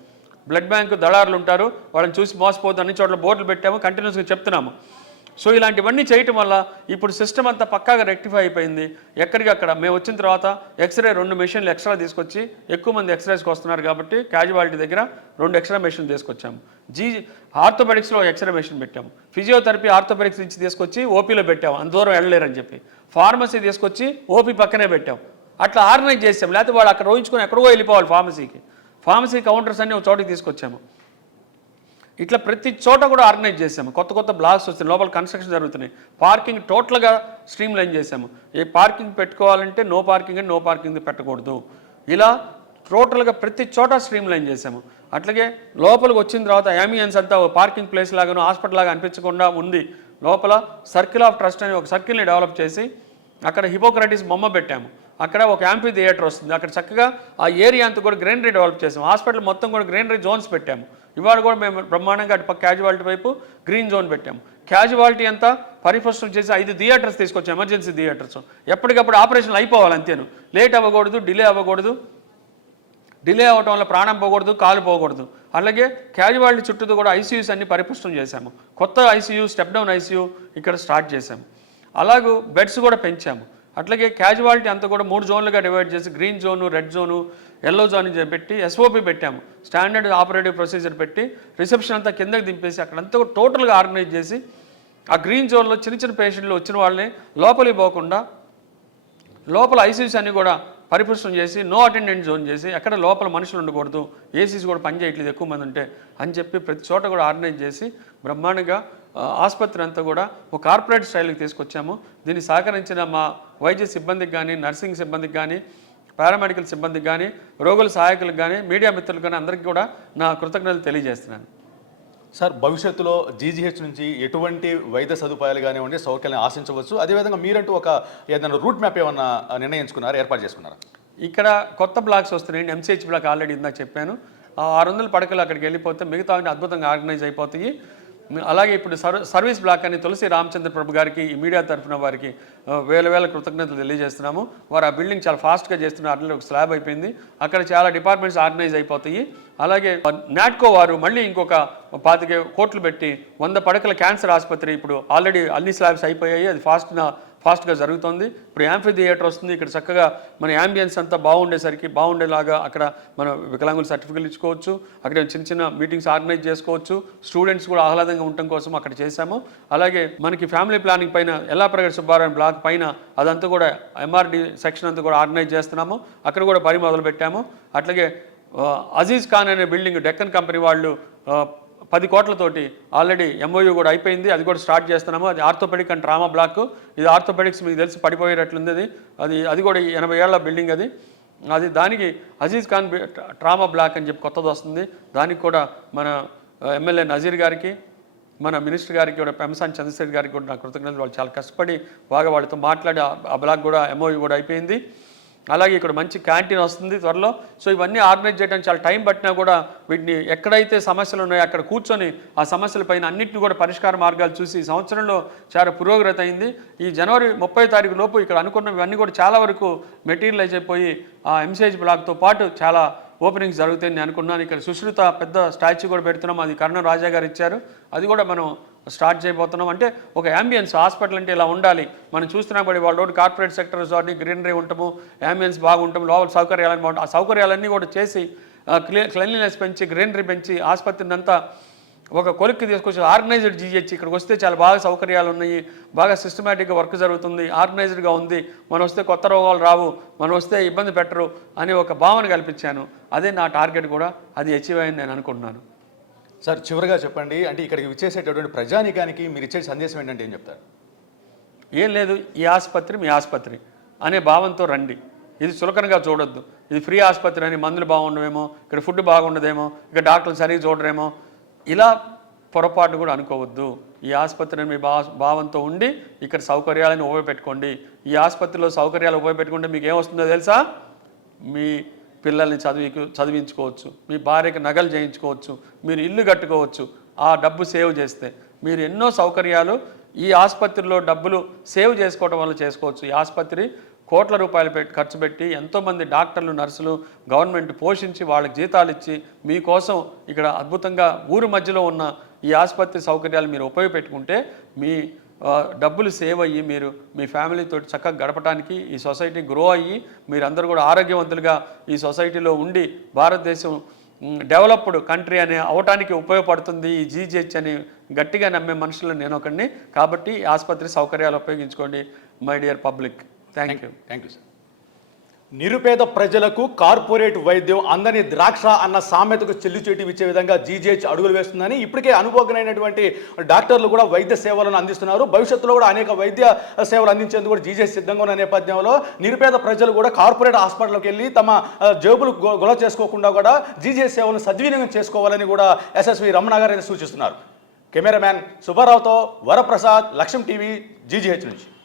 S2: బ్లడ్ బ్యాంక్ దళారులు ఉంటారు. వాళ్ళని చూసి మోసపోద్దు అన్ని చోట్ల బోర్డులు పెట్టాము. కంటిన్యూస్గా చెప్తున్నాము. సో ఇలాంటివన్నీ చేయటం వల్ల ఇప్పుడు సిస్టమ్ అంతా పక్కాగా రెక్టిఫై అయిపోయింది. ఎక్కడికక్కడ మేము వచ్చిన తర్వాత ఎక్స్రే రెండు మెషిన్లు ఎక్స్ట్రా తీసుకొచ్చి ఎక్కువ మంది ఎక్స్రేస్కి వస్తున్నారు కాబట్టి క్యాజువాలిటీ దగ్గర రెండు ఎక్స్రే మెషిన్ తీసుకొచ్చాము జీ ఆర్థోపెడిక్స్లో ఎక్స్రే మెషిన్ పెట్టాము ఫిజియోథెరపీ ఆర్థోపెడిక్స్ నుంచి తీసుకొచ్చి ఓపీలో పెట్టాము అంత దూరం వెళ్ళలేరని చెప్పి. ఫార్మసీ తీసుకొచ్చి ఓపీ పక్కనే పెట్టాం. అట్లా ఆర్గనైజ్ చేసాం. లేకపోతే వాళ్ళు అక్కడ రోయించుకొని ఎక్కడికో వెళ్ళిపోవాలి ఫార్మసీకి. ఫార్మసీ కౌంటర్స్ అన్ని ఒక చోటుకి తీసుకొచ్చాము. ఇట్లా ప్రతి చోట కూడా ఆర్గనైజ్ చేసాము కొత్త కొత్త బ్లాక్స్ వస్తున్నాయి లోపల కన్స్ట్రక్షన్ జరుగుతున్నాయి. పార్కింగ్ టోటల్గా స్ట్రీమ్ లైన్ చేసాము ఏ పార్కింగ్ పెట్టుకోవాలంటే నో పార్కింగ్ అని నో పార్కింగ్ పెట్టకూడదు. ఇలా టోటల్గా ప్రతి చోట స్ట్రీమ్ లైన్ చేసాము అట్లాగే లోపలికి వచ్చిన తర్వాత అంబియన్స్ అంతా ఒక పార్కింగ్ ప్లేస్ లాగాను హాస్పిటల్ లాగా అనిపించకుండా ఉంది. లోపల సర్కిల్ ఆఫ్ ట్రస్ట్ అని ఒక సర్కిల్ని డెవలప్ చేసి అక్కడ హిపోక్రటిస్ బొమ్మ పెట్టాము. అక్కడ ఒక యాంపీ థియేటర్ వస్తుంది. అక్కడ చక్కగా ఆ ఏరియా అంతా కూడా గ్రీనరీ డెవలప్ చేసాము హాస్పిటల్ మొత్తం కూడా గ్రీనరీ జోన్స్ పెట్టాము. ఇవాళ కూడా మేము బ్రహ్మాండంగా అటు క్యాజువాలిటీ వైపు గ్రీన్ జోన్ పెట్టాము క్యాజువాలిటీ అంతా పరిఫస్టం చేసి ఐదు థియేటర్స్ తీసుకొచ్చాం ఎమర్జెన్సీ థియేటర్స్ ఎప్పటికప్పుడు ఆపరేషన్లు అయిపోవాలి అంతేను. లేట్ అవ్వకూడదు డిలే అవ్వకూడదు. డిలే అవ్వటం వల్ల ప్రాణం పోకూడదు కాలు పోకూడదు. అలాగే క్యాజువాలిటీ చుట్టూ కూడా ఐసీయూస్ అన్ని పరిపుష్టం చేశాము. కొత్త ఐసీయూ స్టెప్ డౌన్ ఐసీయూ ఇక్కడ స్టార్ట్ చేశాము. అలాగే బెడ్స్ కూడా పెంచాము. అట్లాగే క్యాజువాలిటీ అంతా కూడా మూడు జోన్లుగా డివైడ్ చేసి green zone red zone yellow zone పెట్టి ఎస్ఓపి పెట్టాము. స్టాండర్డ్ ఆపరేటివ్ ప్రొసీజర్ పెట్టి రిసెప్షన్ అంతా కిందకి దింపేసి అక్కడంతా కూడా టోటల్గా ఆర్గనైజ్ చేసి ఆ గ్రీన్ జోన్లో చిన్న చిన్న పేషెంట్లు వచ్చిన వాళ్ళని లోపలికి పోకుండా లోపల ఐసీసీ అన్ని కూడా పరిపుష్టం చేసి నో అటెండెంట్ జోన్ చేసి ఎక్కడ లోపల మనుషులు ఉండకూడదు ఏసీసీ కూడా పని చేయట్లేదు ఎక్కువ మంది ఉంటే అని చెప్పి ప్రతి చోట కూడా ఆర్గనైజ్ చేసి బ్రహ్మాండంగా ఆసుపత్రి అంతా కూడా ఒక కార్పొరేట్ స్టైల్కి తీసుకొచ్చాము. దీన్ని సహకరించిన మా వైద్య సిబ్బందికి కానీ నర్సింగ్ సిబ్బందికి కానీ పారామెడికల్ సిబ్బందికి కానీ రోగుల సహాయకులకు కానీ మీడియా మిత్రులకు కానీ అందరికీ కూడా నా కృతజ్ఞతలు తెలియజేస్తున్నాను.
S1: సార్ భవిష్యత్తులో జీజీహెచ్ నుంచి ఎటువంటి వైద్య సదుపాయాలు కానివ్వండి సౌకర్యాలను ఆశించవచ్చు. అదేవిధంగా మీరంటూ ఒక ఏదైనా రూట్ మ్యాప్ ఏమన్నా నిర్ణయించుకున్నారా ఏర్పాటు చేసుకున్నారా?
S2: ఇక్కడ కొత్త బ్లాక్స్ వస్తున్నాయండి ఎంసీహెచ్ బ్లాక్ ఆల్రెడీ ఇందాక చెప్పాను. ఆ ఆరు వందల పడకలు అక్కడికి వెళ్ళిపోతే మిగతా అన్ని అద్భుతంగా ఆర్గనైజ్ అయిపోతాయి. అలాగే ఇప్పుడు సర్వీస్ బ్లాక్ అని తులసి రామచంద్ర ప్రభు గారికి ఈ మీడియా తరఫున వారికి వేల వేల కృతజ్ఞతలు తెలియజేస్తున్నాము. వారు ఆ బిల్డింగ్ చాలా ఫాస్ట్గా చేస్తున్నారు. అట్లా ఒక స్లాబ్ అయిపోయింది. అక్కడ చాలా డిపార్ట్మెంట్స్ ఆర్గనైజ్ అయిపోతాయి. అలాగే నాట్కో వారు మళ్ళీ ఇంకొక పాతిక కోట్లు పెట్టి వంద పడకల క్యాన్సర్ ఆసుపత్రి ఇప్పుడు ఆల్రెడీ అన్ని స్లాబ్స్ అయిపోయాయి. అది ఫాస్ట్గా ఫాస్ట్గా జరుగుతుంది. ఇప్పుడు యాంఫీ థియేటర్ వస్తుంది. ఇక్కడ చక్కగా మన యాంబియన్స్ అంతా బాగుండేసరికి బాగుండేలాగా అక్కడ మన వికలాంగుల సర్టిఫికెట్ ఇచ్చుకోవచ్చు. అక్కడ చిన్న చిన్న మీటింగ్స్ ఆర్గనైజ్ చేసుకోవచ్చు. స్టూడెంట్స్ కూడా ఆహ్లాదంగా ఉండటం కోసం అక్కడ చేశాము. అలాగే మనకి ఫ్యామిలీ ప్లానింగ్ పైన ఎల్లాప్రగడ్ సుబ్బారాయణ బ్లాక్ పైన అదంతా కూడా ఎంఆర్డి సెక్షన్ అంతా కూడా ఆర్గనైజ్ చేస్తున్నాము. అక్కడ కూడా పని మొదలు పెట్టాము. అట్లాగే అజీజ్ ఖాన్ అనే బిల్డింగ్ డెక్కన్ కంపెనీ వాళ్ళు పది కోట్లతోటి ఆల్రెడీ ఎంఓయూ కూడా అయిపోయింది. అది కూడా స్టార్ట్ చేస్తున్నాము. అది ఆర్థోపెడిక్ అండ్ ట్రామా బ్లాక్. ఇది ఆర్థోపెడిక్స్ మీకు తెలిసి పడిపోయేటట్లుంది అది. అది అది కూడా ఎనభై ఏళ్ళ బిల్డింగ్ అది. అది దానికి అజీజ్ ఖాన్ ట్రామా బ్లాక్ అని చెప్పి కొత్తది వస్తుంది. దానికి కూడా మన ఎమ్మెల్యే నజీర్ గారికి మన మినిస్టర్ గారికి కూడా పెంసాన్ చంద్రశేఖర్ గారికి కూడా నా కృతజ్ఞతలు. వాళ్ళు చాలా కష్టపడి బాగా వాళ్ళతో మాట్లాడి ఆ బ్లాక్ కూడా ఎంఓయూ కూడా అయిపోయింది. అలాగే ఇక్కడ మంచి క్యాంటీన్ వస్తుంది త్వరలో. సో ఇవన్నీ ఆర్గనైజ్ చేయడానికి చాలా టైం పట్టినా కూడా వీటిని ఎక్కడైతే సమస్యలు ఉన్నాయో అక్కడ కూర్చొని ఆ సమస్యల పైన అన్నింటిని కూడా పరిష్కార మార్గాలు చూసి ఈ సంవత్సరంలో చాలా పురోగతి అయింది. ఈ జనవరి ముప్పై తారీఖు లోపు ఇక్కడ అనుకున్నవన్నీ కూడా చాలా వరకు మెటీరియలైజ్ అయిపోయి ఆ ఎంసీహెచ్ బ్లాక్తో పాటు చాలా ఓపెనింగ్స్ జరుగుతాయని నేను అనుకున్నాను. ఇక్కడ సుశ్రుత పెద్ద స్టాచ్యూ కూడా పెడుతున్నాం. అది కర్ణ రాజా గారు ఇచ్చారు. అది కూడా మనం స్టార్ట్ చేయబోతున్నాం. అంటే ఒక అంబియన్స్ హాస్పిటల్ అంటే ఇలా ఉండాలి. మనం చూస్తున్నాం కూడా వాళ్ళ రోడ్డు కార్పొరేట్ సెక్టర్స్ వాటిని గ్రీనరీ ఉంటాము అంబియన్స్ బాగుంటాము లోపల సౌకర్యాలన్నీ బాగుంటాం ఆ సౌకర్యాలన్నీ కూడా చేసి క్లీన్లీనెస్ పెంచి గ్రీనరీ పెంచి ఆసుపత్రిని అంతా ఒక కొలిక్కి తీసుకొచ్చి ఆర్గనైజ్డ్ జీహెచ్ ఇక్కడికి వస్తే చాలా బాగా సౌకర్యాలు ఉన్నాయి. బాగా సిస్టమేటిక్గా వర్క్ జరుగుతుంది. ఆర్గనైజ్డ్గా ఉంది. మనం వస్తే కొత్త రోగాలు రావు. మనం వస్తే ఇబ్బంది పెట్టరు అని ఒక భావన కల్పించాను. అదే నా టార్గెట్ కూడా. అది అచీవ్ అయింది నేను అనుకుంటున్నాను.
S1: సార్ చివరిగా చెప్పండి. అంటే ఇక్కడికి విచ్చేసేటటువంటి ప్రజానికానికి మీరు ఇచ్చే సందేశం ఏంటంటే ఏం చెప్తారు?
S2: ఏం లేదు ఈ ఆసుపత్రి మీ ఆసుపత్రి అనే భావంతో రండి. ఇది చులకనగా చూడొద్దు. ఇది ఫ్రీ ఆసుపత్రి అని మందులు బాగుండవేమో ఇక్కడ ఫుడ్ బాగుండదేమో ఇక్కడ డాక్టర్లు సరిగ్గా చూడరేమో. ఇలా పొరపాటు కూడా అనుకోవద్దు. ఈ ఆసుపత్రిని మీ భా భావంతో ఉండి ఇక్కడ సౌకర్యాలను ఉపయోగపెట్టుకోండి. ఈ ఆసుపత్రిలో సౌకర్యాలు ఉపయోగపెట్టుకుంటే మీకు ఏమొస్తుందో తెలుసా? మీ పిల్లల్ని చదివి చదివించుకోవచ్చు. మీ భార్యకి నగలు చేయించుకోవచ్చు. మీరు ఇల్లు కట్టుకోవచ్చు. ఆ డబ్బు సేవ్ చేస్తే. మీరు ఎన్నో సౌకర్యాలు ఈ ఆసుపత్రిలో డబ్బులు సేవ్ చేసుకోవడం వల్ల చేసుకోవచ్చు. ఈ ఆసుపత్రి కోట్ల రూపాయలు పెట్టి ఖర్చు పెట్టి ఎంతోమంది డాక్టర్లు నర్సులు గవర్నమెంట్ పోషించి వాళ్ళకి జీతాలు ఇచ్చి మీకోసం ఇక్కడ అద్భుతంగా ఊరు మధ్యలో ఉన్న ఈ ఆసుపత్రి సౌకర్యాలు మీరు ఉపయోగపెట్టుకుంటే మీ డబ్బులు సేవ్ అయ్యి మీరు మీ ఫ్యామిలీతో చక్కగా గడపడానికి ఈ సొసైటీ గ్రో అయ్యి మీరందరూ కూడా ఆరోగ్యవంతులుగా ఈ సొసైటీలో ఉండి భారతదేశం డెవలప్డ్ కంట్రీ అనే అవటానికి ఉపయోగపడుతుంది. ఈ జీజీహెచ్ అని గట్టిగా నమ్మే మనుషులు నేను ఒకడిని. కాబట్టి ఆసుపత్రి సౌకర్యాలు ఉపయోగించుకోండి my dear public thank you
S1: thank you sir నిరుపేద ప్రజలకు కార్పొరేట్ వైద్యం అందని ద్రాక్ష అన్న సామెతకు చెల్లిచేటి ఇచ్చే విధంగా జీజీహెచ్ అడుగులు వేస్తుందని ఇప్పటికే అనుభవజ్ఞైనటువంటి డాక్టర్లు కూడా వైద్య సేవలను అందిస్తున్నారు. భవిష్యత్తులో కూడా అనేక వైద్య సేవలు అందించేందుకు కూడా జీజీహెచ్ సిద్ధంగా ఉన్న నేపథ్యంలో నిరుపేద ప్రజలు కూడా కార్పొరేట్ హాస్పిటల్కి వెళ్ళి తమ జేబులు గొ- గొల చేసుకోకుండా కూడా జీజీహెచ్ సేవలను సద్వినియోగం చేసుకోవాలని కూడా ఎస్ఎస్వి రమణ గారు సూచిస్తున్నారు. కెమెరామ్యాన్ సుబ్బారావుతో వరప్రసాద్ లక్ష్యం టీవీ జీజీహెచ్ నుంచి.